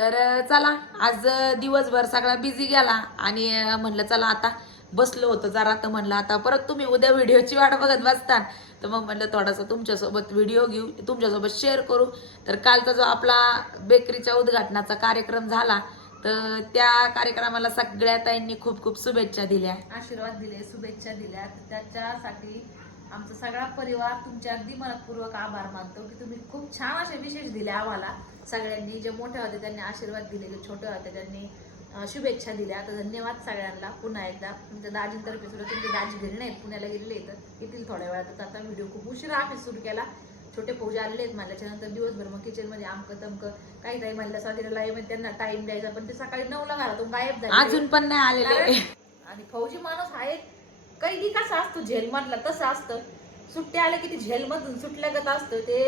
तर चला आज दिवसभर सगळा बिझी गेला आणि म्हणलं चला आता बसलो होतो जरा, तर म्हणलं आता परत तुम्ही उद्या व्हिडिओची वाट बघत बसतान, तर मग म्हणलं थोडासा तुमच्यासोबत व्हिडिओ घेऊ, तुमच्यासोबत शेअर करू. तर कालचा जो आपला बेकरीच्या उद्घाटनाचा कार्यक्रम झाला, तर त्या कार्यक्रमाला सगळ्या ताईंनी खूप खूप शुभेच्छा दिल्या, आशीर्वाद दिले, शुभेच्छा दिल्या. त्याच्यासाठी आमचा सगळा परिवार तुमचे अगदी मनपूर्वक आभार मानतो की तुम्ही खूप छान असे विशेष दिले आम्हाला सगळ्यांनी. जे मोठे होते त्यांनी आशीर्वाद दिले, जे छोटे होते त्यांनी शुभेच्छा दिल्या. तर धन्यवाद सगळ्यांना पुन्हा एकदा. तुमच्या दाजींतर्फे सुद्धा, तुमचे दाजी घरी नाहीत, पुण्याला गेलेले तर येतील थोड्या वेळात. आता व्हिडिओ खूप उशिरा आम्ही सुरू केला, छोटे फौजे आलेले आहेत म्हणल्याच्यानंतर दिवसभर मग किचनमध्ये आमकं तमकं काही नाही म्हणलं स्वाधीनला येऊन त्यांना टाइम द्यायचा, पण ते सकाळी 9ला घरातून गायब झाले, अजून पण नाही आलेले. आणि फौजी माणूस हा एक कैदी कसा असतो झेल मधला तसं असतं. सुट्टे आले की ते झेल मधून सुटल्यागत असतं. ते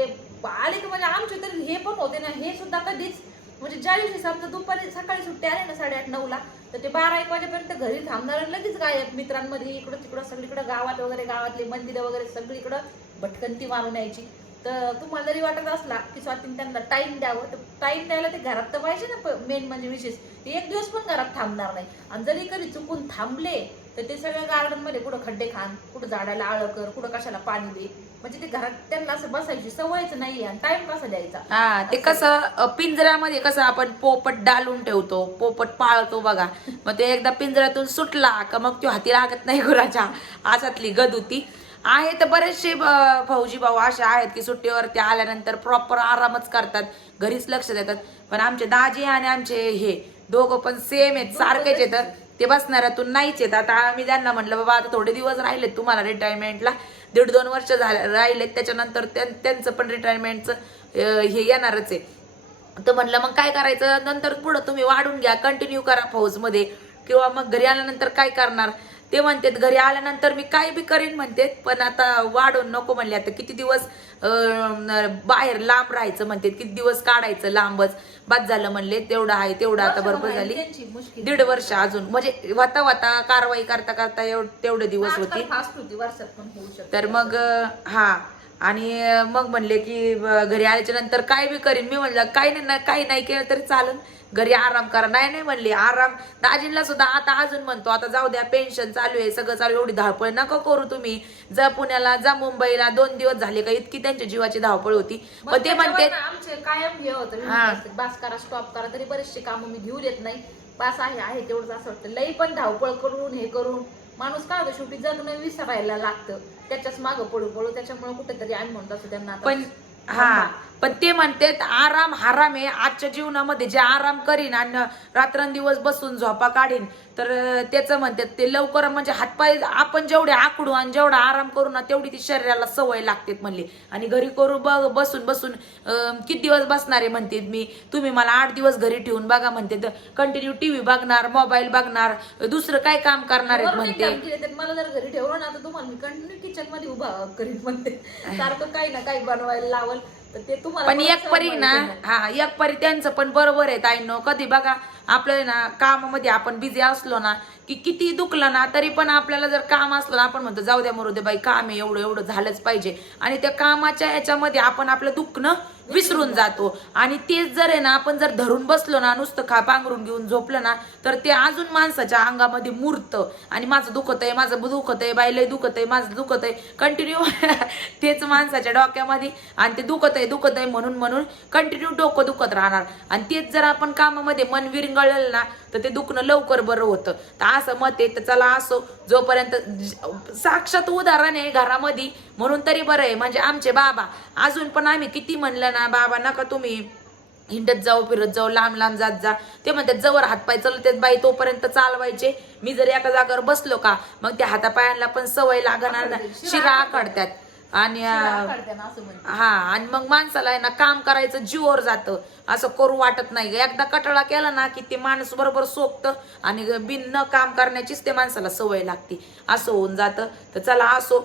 आले की म्हणजे आमचे तर हे पण होते ना, हे सुद्धा कधीच म्हणजे ज्या दिवशी समजा दुपारी सकाळी सुट्टे आले ना 8:30-9ला, तर ते 12-1 वाजेपर्यंत घरी थांबणार आणि लगेच गायब. मित्रांमध्ये इकडं तिकडं सगळीकडे गावात वगैरे, गावातले मंदिरं वगैरे सगळीकडं भटकंती मारून यायची. तर तुम्हाला जरी वाटत असला की स्वातीन त्यांना टाइम द्यावं, तर टाइम द्यायला ते घरात तर पाहिजे ना. मेन म्हणजे विशेष ते एक दिवस पण घरात थांबणार नाही. आणि जरी कधी चुकून थांबले तर ते सगळ्या गार्डन मध्ये कुठं खड्डे खान, कुठं झाडाला आळ कर, कुठं कशाला पाणी दे. म्हणजे ते घरात त्यांना असं बसायची सवयच नाहीये. आणि टाइम कसा द्यायचा. हा, ते कसं पिंजऱ्यामध्ये कसं आपण पोपट डालून ठेवतो, पोपट पाळतो बघा, मग ते एकदा पिंजऱ्यातून सुटला का मग तो हाती लागत नाही गुराच्या, अशातली गद होती. आहे तर बरेचसे फौजी भाऊ असे आहेत की सुट्टीवरती आल्यानंतर प्रॉपर आरामच करतात, घरीच लक्ष देतात. पण आमचे दाजी आणि आमचे हे दोघं पण सेम आहेत, सारखेच येतात. ते बसणाऱ्यातून नाहीच येत. आता आम्ही त्यांना म्हटलं बाबा आता थोडे दिवस राहिलेत तुम्हाला रिटायरमेंटला, 1.5-2 वर्ष राहिलेत, त्याच्यानंतर त्यांचं पण रिटायरमेंटचं हे येणारच आहे. तर म्हटलं मग काय करायचं, नंतर पुढं तुम्ही वाढून घ्या, कंटिन्यू करा फौजमध्ये, किंवा मग घरी आल्यानंतर काय करणार. ते म्हणतात घरी आल्यानंतर मी काय बी करीन म्हणतात, पण आता वाढून नको म्हणले. आता किती दिवस बाहेर लांब राहायचं म्हणतात, किती दिवस काढायचं लांबच, बाद झालं म्हणले. तेवढं आहे तेवढं आता बरोबर झाली, 1.5 वर्ष अजून म्हणजे वाता वाता कारवाई करता करता तेवढे दिवस होती. तर मग हा, आणि मग म्हणले की घरी आल्याच्या नंतर काय बी करीन. मी म्हणलं काही नाही केलं तरी चालेल, घरी आराम करा. नाही म्हणले आराम. दाजींना सुद्धा आता अजून म्हणतो आता जाऊ द्या, पेन्शन चालू आहे, सगळं चालू, एवढी धावपळ नका करू तुम्ही, जा पुण्याला, जा मुंबईला. 2 दिवस झाले का इतकी त्यांच्या जीवाची धावपळ होती. पण ते म्हणते आमचे कायम हे होतं, बास करा, स्टॉप करा. तरी बरेचसे काम मी घेऊ देत नाही, बास आहे तेवढंच. असं वाटतं लई पण धावपळ करून हे करून माणूस काय होतं शेवटी जगणं विसरायला लागतं, त्याच्याच मागं पळू. त्याच्यामुळे कुठेतरी आम्ही म्हणतो असं त्यांना. पण हा, पण ते म्हणतात आराम हराम आहे. आजच्या जीवनामध्ये जे आराम करीन आणि रात्रंदिवस बसून झोपा काढीन, तर त्याचं म्हणतात ते लवकर म्हणजे हातपाय आपण जेवढे आकडू आणि जेवढा आराम करू ना, तेवढी ती शरीराला सवय लागते म्हणले. आणि घरी करू बसून किती दिवस बसणार आहे म्हणते मी. तुम्ही मला 8 दिवस घरी ठेवून बघा म्हणते, कंटिन्यू टीव्ही बघणार, मोबाईल बघणार, दुसरं काय काम करणार आहेत म्हणते. मला जर घरी ठेवलं ना तर तुम्हाला मी कंटिन्यू किचन मध्ये उभा करीन म्हणते, सारखं काही ना काही बनवायला लावल. ते तुम्हाला पण एक परी ना, हा एक परी त्यांचं पण बरोबर आहे ताईंनो. कधी बघा आपलं ना कामामध्ये आपण बिझी असलो ना, की किती दुखलं ना तरी पण आपल्याला जर काम असलं ना, आपण म्हणतो जाऊ द्या मरू दे बाई, काम आहे एवढं झालंच पाहिजे. आणि त्या कामाच्या ह्याच्यामध्ये आपण आपलं दुखणं विसरून जातो. आणि तेच जर आहे ना आपण जर धरून बसलो ना, नुसतं पांघरून घेऊन झोपलं ना, तर ते अजून माणसाच्या अंगामध्ये मुरतं. आणि माझं दुखत आहे, बाई लय दुखत आहे, माझं दुखत आहे, कंटिन्यू तेच माणसाच्या डोक्यामध्ये. आणि ते दुखत आहे म्हणून कंटिन्यू डोकं दुखत राहणार. आणि तेच जर आपण कामामध्ये मन विरंगळलं ना, तर ते दुखणं लवकर बरं होतं. तर असं मत आहे. तर चला असो, जोपर्यंत साक्षात उदाहरण आहे घरामध्ये म्हणून तरी बरं आहे. म्हणजे आमचे बाबा अजून पण आम्ही किती म्हणलं ना, बाबा नका तुम्ही हिंडत जाऊ, फिरत जाऊ, लांब जात जा. ते म्हणतात जवळ हातपाय चालतात बाई तोपर्यंत चालवायचे. मी जर एका जागेवर बसलो का मग त्या हातापायांना पण सवय लागणार ना, शिरा आखडतात. आणि हा, आणि मग माणसाला आहे ना काम करायचं जीवावर जातं, असं करू वाटत नाही. एकदा कटाळा केला ना की ते माणूस बरोबर सोकतं आणि बिन न काम करण्याचीच ते माणसाला सवय लागते, असं होऊन जातं. तर चला असो,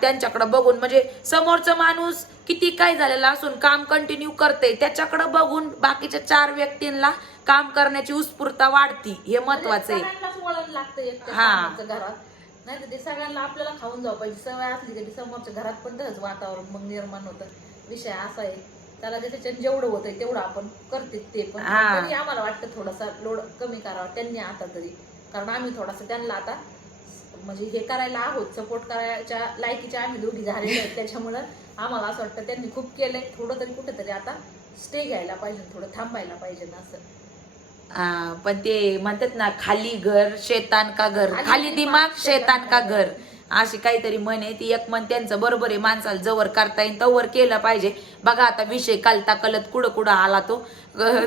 त्यांच्याकडे बघून म्हणजे समोरचं माणूस किती काय झालेलं असून काम कंटिन्यू करते, त्याच्याकडे बघून बाकीच्या 4 व्यक्तींना काम करण्याची उत्स्फूर्तता वाढती, हे महत्वाचं आहे. हा, नाही तर ते सगळ्यांना आपल्याला खाऊन जाऊ पाहिजे सवय असली तरी समोरच्या घरात पण तसंच वातावरण मग निर्माण होतं. विषय असा आहे. त्याला त्याच्यात जेवढं होतंय तेवढं आपण करते ते पण हा. तरी आम्हाला वाटतं थोडासा लोड कमी करावा त्यांनी आता तरी, कारण आम्ही थोडासा त्यांना आता म्हणजे हे करायला आहोत, सपोर्ट करायच्या लायकीच्या आम्ही दोघी झालेलो आहेत. त्याच्यामुळं आम्हाला असं वाटतं त्यांनी खूप केलंय, थोडं तरी कुठेतरी आता स्टे घ्यायला पाहिजे, थोडं थांबायला पाहिजे ना असं. पण ते म्हणतात ना, खाली घर शैतान का घर, खाली खाली दिमाग, दिमाग शैतान का शैतान का घर, अशी काहीतरी म्हण आहे ती. एक म्हण त्यांचं बरोबर आहे, माणसाला जवळ करता येईल तवर केलं पाहिजे. बघा आता विषय कालता कलत कुठं कुठं आला तो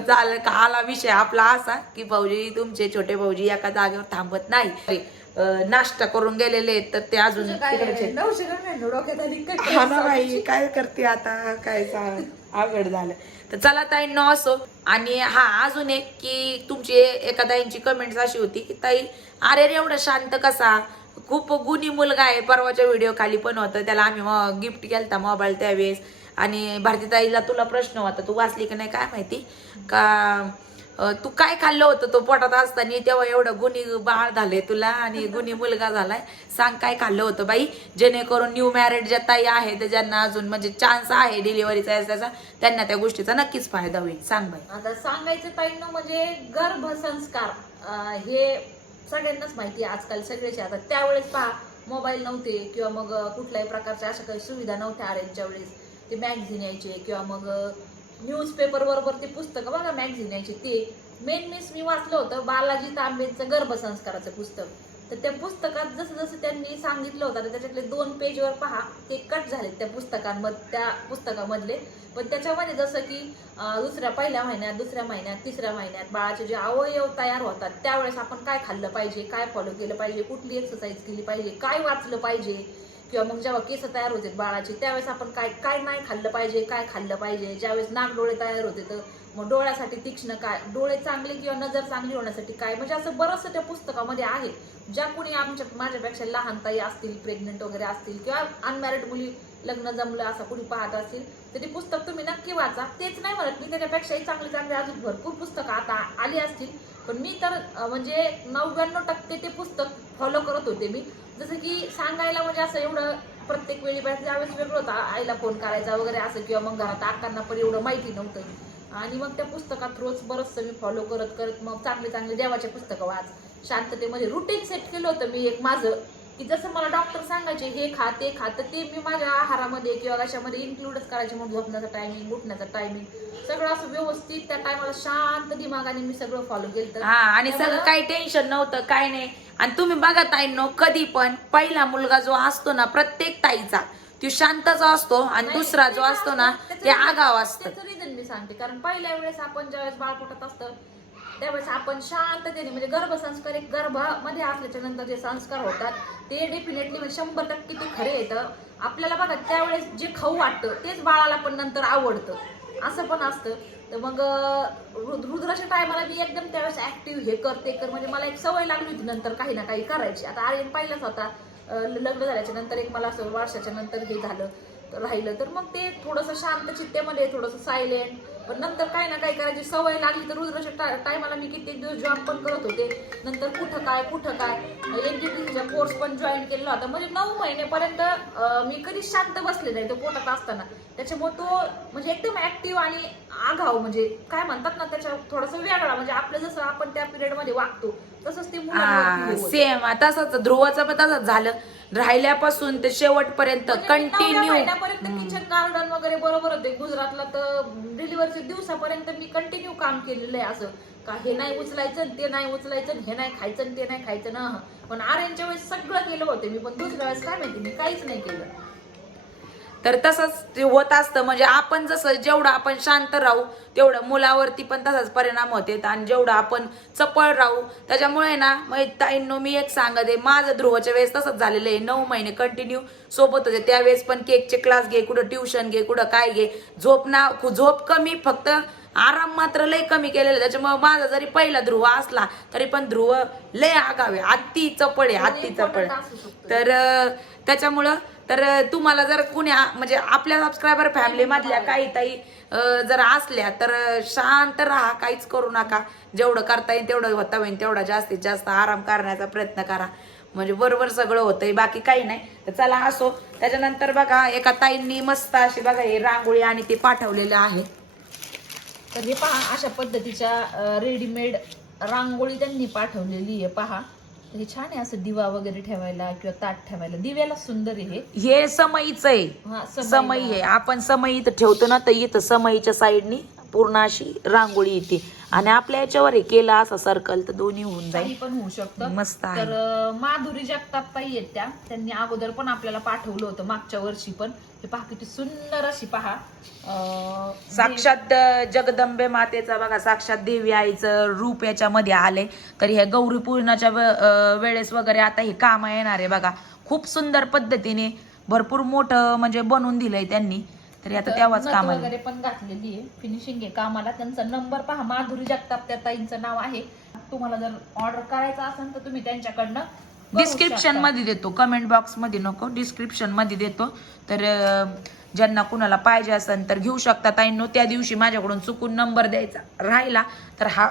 चाल का आला विषय आपला असा की भाऊजी तुमचे छोटे भाऊजी एका जागेवर थांबत नाही, नाश्ता करून गेलेले आहेत, तर ते अजून तिकडचे. 999 डोक्यात आली काय हा ना बाई, काय करते आता, काय अवघड झालं. तर चला ताई न असो. आणि हा अजून एक की तुमची एका ताईंची कमेंट्स अशी होती की ताई अरे रे एवढा शांत कसा, खूप गुणी मुलगा आहे. परवाच्या व्हिडिओ खाली पण होतं, त्याला आम्ही गिफ्ट केलता मोबाईल त्यावेळेस. आणि भारतीताईला तुला प्रश्न होता, तू वाचली की नाही काय माहिती, का तू काय खाल्लं होतं तो पोटात असताना तेव्हा एवढं गुणी बाळ झाले तुला आणि गुणी मुलगा झालाय, सांग काय खाल्लं होतं बाई, जेणेकरून न्यू मॅरिड ज्या ताई आहेत ज्यांना अजून म्हणजे चान्स आहे डिलिव्हरीचा त्याचा, त्यांना त्या गोष्टीचा नक्कीच फायदा होईल. सांग बाई. आता सांगायचं ताईंनो म्हणजे गर्भसंस्कार हे सगळ्यांनाच माहिती आहे आजकाल सगळेच. आता त्यावेळेस पहा मोबाईल नव्हते किंवा मग कुठल्याही प्रकारच्या अशा काही सुविधा नव्हत्या अरेंजच्या वेळेस. ते मॅगझिन यायचे किंवा मग न्यूजपेपर बरोबर ते पुस्तकं बघा मॅगझिन यायचे. ते मेन मी वाचलं होतं बालाजी तांबेचं गर्भसंस्काराचं पुस्तक. तर त्या पुस्तकात जसं जसं त्यांनी सांगितलं होतं त्याच्यातले 2 पेजवर पहा ते कट झाले त्या पुस्तकामधले. पण त्याच्यामध्ये जसं की पहिल्या महिन्यात, दुसऱ्या महिन्यात, तिसऱ्या महिन्यात बाळाचे जे अवयव तयार होतात त्यावेळेस आपण काय खाल्लं पाहिजे, काय फॉलो केलं पाहिजे, कुठली एक्सरसाइज केली पाहिजे, काय वाचलं पाहिजे, किंवा मग जेव्हा केस तयार होते बाळाचे त्यावेळेस आपण काय काय नाही खाल्लं पाहिजे, काय खाल्लं पाहिजे, ज्यावेळेस नाकडोळे तयार होते तर मग डोळ्यासाठी तीक्ष्ण काय, डोळे चांगले किंवा नजर चांगली होण्यासाठी काय, म्हणजे असं बरंचसं त्या पुस्तकामध्ये आहे. ज्या कुणी माझ्यापेक्षा लहान ताई असतील, प्रेग्नंट वगैरे असतील किंवा अनमॅरिड मुली लग्न जमलं असं कुणी पाहत असतील तर ते पुस्तक तुम्ही नक्की वाचा. तेच नाही म्हणत मी, त्याच्यापेक्षाही चांगले चांगले अजून भरपूर पुस्तकं आता आली असतील. पण मी तर म्हणजे 99% ते पुस्तक फॉलो करत होते मी. जसं की सांगायला म्हणजे असं एवढं प्रत्येक वेळी त्यावेळेस वेगळं होतं, आईला फोन करायचा वगैरे असं, किंवा मग घरात अक्कांना पण एवढं माहिती नव्हतं. आणि मग त्या पुस्तकात रोज बरंचसं मी फॉलो करत करत मग चांगले चांगले देवाचे पुस्तकं वाच, शांततेमध्ये रुटीन सेट केलं होतं मी एक माझं, की जसं मला डॉक्टर सांगायचे हे खा ते खा तर ते मी माझ्या आहारामध्ये किंवा कशामध्ये इन्क्लूडच करायचे. मग झोपण्याचा टायमिंग, उठण्याचा टायमिंग सगळं असं व्यवस्थित त्या टायमाला शांत दिमागाने मी सगळं फॉलो केलं. हा, आणि सगळं काही टेन्शन नव्हतं, काय नाही. आणि तुम्ही बघा ताईंनो, कधी पण पहिला मुलगा जो असतो ना प्रत्येक ताईचा तो शांतच असतो आणि दुसरा जो असतो ना ते आगाव असतं. त्याचं रिझन मी सांगते, कारण पहिल्या वेळेस आपण ज्यावेळेस बाळ पोटात असतं त्यावेळेस आपण शांततेने म्हणजे गर्भसंस्कार एक गर्भामध्ये असल्याच्या नंतर जे संस्कार होतात ते डेफिनेटली 100% ते खरे येतं. आपल्याला बघा त्यावेळेस जे खाऊ वाटतं तेच बाळाला पण नंतर आवडतं, असं पण असतं. तर मग रुद्राच्या टायमाला मी एकदम त्यावेळेस ऍक्टिव्ह हे कर म्हणजे मला एक सवय लागली होती नंतर काही ना काही करायची. आता आर्यन पाहिलंच होता, लग्न झाल्याच्या नंतर एक मला असं वर्षाच्या नंतर हे झालं राहिलं तर मग ते थोडंसं शांत चित्तेमध्ये थोडंसं सायलेंट, पण नंतर काही ना काही करायची सवय लागली. तर रुद्राच्या टायमाला मी कित्येक दिवस जॉब पण करत होते, नंतर कुठं काय एनटीपीसीचा कोर्स पण जॉईन केलेला होता. म्हणजे 9 महिनेपर्यंत मी कधीच शांत बसले नाही तो पोटात असताना. त्याच्यामुळे तो म्हणजे एकदम ऍक्टिव्ह आणि आगाव, म्हणजे काय म्हणतात ना त्याच्या थोडासा वेगळा, म्हणजे आपलं जसं आपण त्या पिरियड मध्ये वागतो तसंच ते मुलं सेम. तसंच ध्रुवाचं पण तसंच झालं, राहिल्यापासून ते शेवटपर्यंत कंटिन्यू किचन गार्डन वगैरे बरोबर होते. गुजरातला तर डिलिव्हरीच्या दिवसापर्यंत मी कंटिन्यू काम केलेलं आहे, असं का हे नाही उचलायचं ते नाही उचलायचं, हे नाही खायचं ते नाही खायचं ना. पण आर्यनच्या वेळेस सगळं केलं होतं मी, पण दुसऱ्या वेळेस काय माहिती मी काहीच नाही केलं. तर तसंच ते होत असतं. म्हणजे आपण जसं जेवढं आपण शांत राहू तेवढं मुलावरती पण तसाच परिणाम होते, आणि जेवढं आपण चपळ राहू त्याच्यामुळे ना. मग ताईंनो मी एक सांगते, माझं ध्रुवाच्या वेळेस तसंच झालेलं आहे. 9 महिने कंटिन्यू सोबत होते. त्यावेळेस पण केकचे क्लास घे, कुठं ट्युशन घे, कुठं काय घे, झोप कमी, फक्त आराम मात्र लय कमी केलेलं. त्याच्यामुळे माझा जरी पहिला ध्रुव असला तरी पण ध्रुव लय आगावे, अति चपळ आहे, अति चपळ. तर त्याच्यामुळं तर तुम्हाला जर कुणी म्हणजे आपल्या सबस्क्रायबर फॅमिली मधल्या काही ताई जर असल्या तर शांत राहा, काहीच करू नका. जेवढं करता येईल तेवढं होता होईल तेवढा जास्तीत जास्त आराम करण्याचा प्रयत्न करा. म्हणजे बरोबर सगळं होतंय, बाकी काही नाही. तर चला असो. त्याच्यानंतर बघा एका ताईंनी मस्त अशी बघा हे रांगोळी आणि ते पाठवलेलं आहे. तर हे पहा, अशा पद्धतीच्या रेडीमेड रांगोळी त्यांनी पाठवलेली आहे पहा. हे छान आहे, असं दिवा वगैरे ठेवायला किंवा ताट ठेवायला, दिव्याला सुंदर आहे हे समईच आहे. हा, समई आहे. आपण समई इथं ठेवतो ना, तर इथं समईच्या साईडनी पूर्ण अशी रांगोळी येते आणि आपल्या याच्यावर हे केलं असं सर्कल तर दोन्ही होऊन काही जाईल. पण होऊ शकतं. मस्त आहे. तर माधुरी जगताप ताई आहेत त्या, त्यांनी अगोदर पण आपल्याला पाठवलं होतं मागच्या वर्षी पण. हे पहा किती सुंदर अशी पहा साक्षात जगदंबे मातेचा बघा, साक्षात देवी आईचं रूप याच्यामध्ये आले. तर हे गौरी पूजनाच्या वेळेस वगैरे आता हे काम येणार आहे बघा. खूप सुंदर पद्धतीने भरपूर मोठं म्हणजे बनवून दिलंय त्यांनी. तरी आता तेव्हाच नथ कामाला वगैरे पण घातलेली आहे, फिनिशिंग आहे कामाला. त्यांचा नंबर पहा, माधुरी जगताप त्या ताईंचं नाव आहे. तुम्हाला जर ऑर्डर करायचं असेल तर तुम्ही त्यांच्याकडनं डिस्क्रिप्शन मध्ये देतो, कमेंट बॉक्स मध्ये नको, डिस्क्रिप्शन मध्ये देतो. तर ज्यांना कुणाला पाहिजे असेल तर घेऊ शकता ताईंनो. त्या दिवशी माझ्याकडून चुकून नंबर द्यायचा राहिला तर हा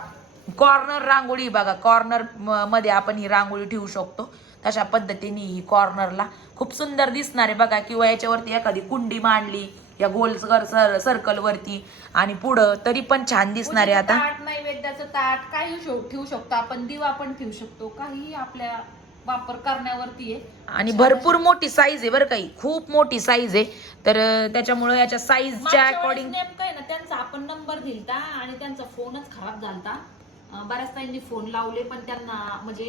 कॉर्नर रांगोळी बघा, कॉर्नर मध्ये आपण ही रांगोळी ठेवू शकतो. तशा पद्धतीने ही कॉर्नरला खूप सुंदर दिसणार आहे बघा. किंवा याच्यावरती एखादी कुंडी मांडली या गोल सर्कल वरती आणि पुढं तरी पण छान दिसणार आहे. आता ताट, नैवेद्याचं ताट काही ठेवू शकतो आपण, दिवा पण ठेवू शकतो, काही आपल्या वापर करण्यावरती आहे. आणि भरपूर मोठी साईज आहे बरं, काही खूप मोठी साईज आहे. तर त्याच्यामुळे याच्या साईजच्या अकॉर्डिंग नेमकं आहे ना, त्यांचा आपण नंबर दिलता आणि त्यांचा फोनच खराब झालता. बऱ्याच ताईंनी फोन लावले पण त्यांना म्हणजे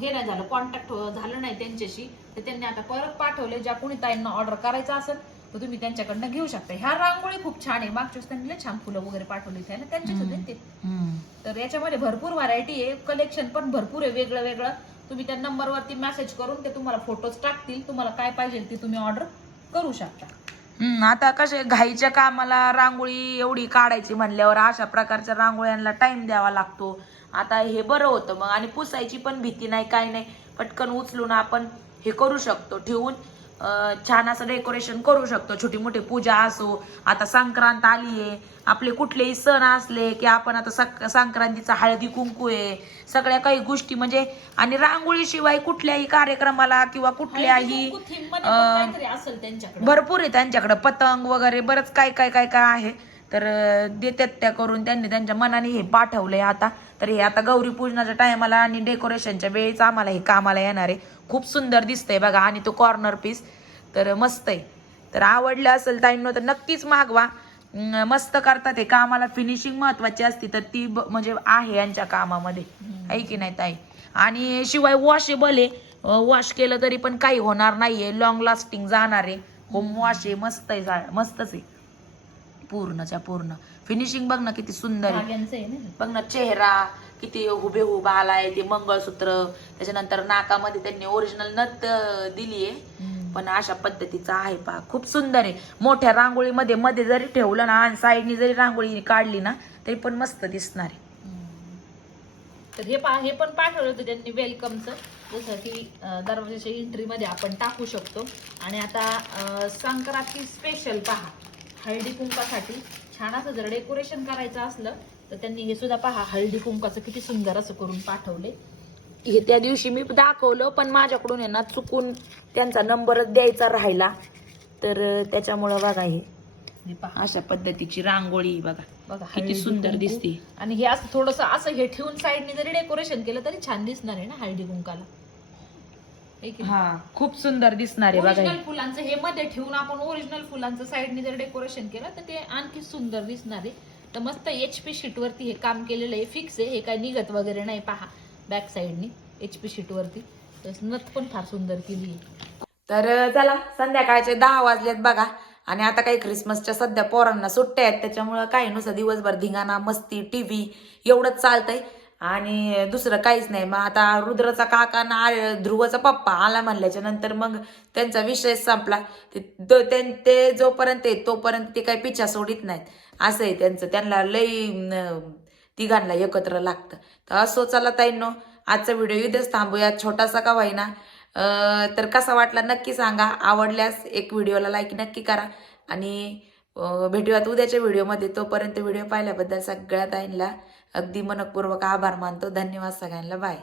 हे नाही झालं, कॉन्टॅक्ट झालं नाही त्यांच्याशी. तर त्यांनी आता परत पाठवले. ज्या कोणी ताईंना ऑर्डर करायचं असेल तर तुम्ही त्यांच्याकडनं घेऊ शकता. ह्या रांगोळी खूप छान आहे, मागच्या त्यांनी छान फुलं वगैरे पाठवली आहे ना त्यांचेच होते ते. तर याच्यामध्ये भरपूर व्हरायटी आहे, कलेक्शन पण भरपूर आहे वेगळं वेगळं. तुम्ही त्या नंबरवरती मेसेज करून ते तुम्हाला फोटोज टाकतील, तुम्हाला काय पाहिजे ते तुम्ही ऑर्डर करू शकता. आता कसे घाईच्या कामाला रांगोळी एवढी काढायची म्हणल्यावर अशा प्रकारच्या रांगोळ्यांना टाइम द्यावा लागतो. आता हे बरं होतं मग, आणि पुसायची पण भीती नाही, काय नाही, पटकन उचलून आपण हे करू शकतो, ठेवून छान असं डेकोरेशन करू शकतो. छोटी मोठी पूजा असो, आता संक्रांत आली आहे, आपले कुठलेही सण असले की आपण आता संक्रांतीचा हळदी कुंकू आहे, सगळ्या काही गोष्टी म्हणजे. आणि रांगोळीशिवाय कुठल्याही कार्यक्रमाला किंवा कुठल्याही असेल त्यांच्याकडे भरपूर आहे त्यांच्याकडे, पतंग वगैरे बरंच काय काय काय काय आहे. तर देतात त्या करून, त्यांनी त्यांच्या मनाने हे पाठवलंय आता. तर हे आता गौरी पूजनाच्या टायमाला आणि डेकोरेशनच्या वेळेस आम्हाला हे कामाला येणार आहे. खूप सुंदर दिसतंय बघा. आणि तो कॉर्नर पीस तर मस्त आहे. तर आवडलं असेल ताईंनो तर नक्कीच मागवा. मस्त करतात हे कामाला, फिनिशिंग महत्वाची असती तर ती म्हणजे आहे यांच्या कामामध्ये, आहे की नाही ताई. आणि शिवाय वॉशेबल आहे, वॉश केलं तरी पण काही होणार नाहीये, लॉंग लास्टिंग जाणार आहे. होम वॉश आहे, मस्त आहे, मस्तच आहे पूर्णच्या पूर्ण. फिनिशिंग बघ ना किती सुंदर आहे, बघ ना चेहरा किती हुबेहूब आलाय. ते मंगळसूत्र, त्याच्यानंतर नाकामध्ये त्यांनी ओरिजिनल नथ दिलीये, पण अशा पद्धतीचा आहे पहा, खूप सुंदर आहे. मोठ्या रांगोळीमध्ये मध्ये जरी ठेवलं ना आणि साईडनी जरी रांगोळी काढली ना तरी पण मस्त दिसणार आहे. तर हे पण पाठवलं होतं त्यांनी वेलकमचं, जसं की दरवाजाच्या एंट्री मध्ये आपण टाकू शकतो. आणि आता संक्रांती स्पेशल पहा, हळदी कुंकासाठी छान असं जर डेकोरेशन करायचं असलं तर त्यांनी हे सुद्धा पहा, हळदी कुंकाचं किती सुंदर असं करून पाठवले. हे त्या दिवशी मी दाखवलं पण माझ्याकडून आहे ना चुकून त्यांचा नंबरच द्यायचा राहिला, तर त्याच्यामुळं बघा हे अशा पद्धतीची रांगोळी बघा किती सुंदर दिसते. आणि हे असं थोडस असं हे ठेवून साईडने जरी डेकोरेशन केलं तरी छान दिसणार आहे ना हळदी कुंकाला. हा खूप सुंदर दिसणार आहे बघा. ओरिजिनल फुलांचं हे मध्ये ठेवून आपण ओरिजिनल फुलांचं साईडने जर डेकोरेशन केलं तर ते आणखी सुंदर दिसणार आहे. तर मस्त HP शीट वरती हे काम केलेलं आहे, फिक्स आहे, हे काय निघत वगैरे नाही. पहा बॅक साईडनी HP शीट वरती नथ पण फार सुंदर केली आहे. तर चला, संध्याकाळचे 10 वाजलेत बघा. आणि आता काही क्रिसमसच्या सध्या पोरांना सुट्ट्या आहेत, त्याच्यामुळं काही नुसतं दिवसभर धिंगाणा मस्ती टीव्ही एवढंच चालतंय आणि दुसरं काहीच नाही. मग आता रुद्रचा काका ना ध्रुवचा पप्पा आला म्हणल्याच्या नंतर मग त्यांचा विषय संपला. ते जोपर्यंत तोपर्यंत ते काही पिछा सोडित नाहीत, असं आहे त्यांचं. त्यांना लई तिघांना एकत्र लागतं. तर असो, चला ताईंनो, आजचा व्हिडिओ इथेच थांबूया, छोटासा का होईना. तर कसा वाटला नक्की सांगा. आवडल्यास एक व्हिडिओला लाईक नक्की करा आणि भेटूयात उद्याच्या व्हिडिओमध्ये. तोपर्यंत व्हिडिओ पाहिल्याबद्दल सगळ्या ताईंना अगदी मनपूर्वक आभार मानतो. धन्यवाद सगळ्यांना. बाय.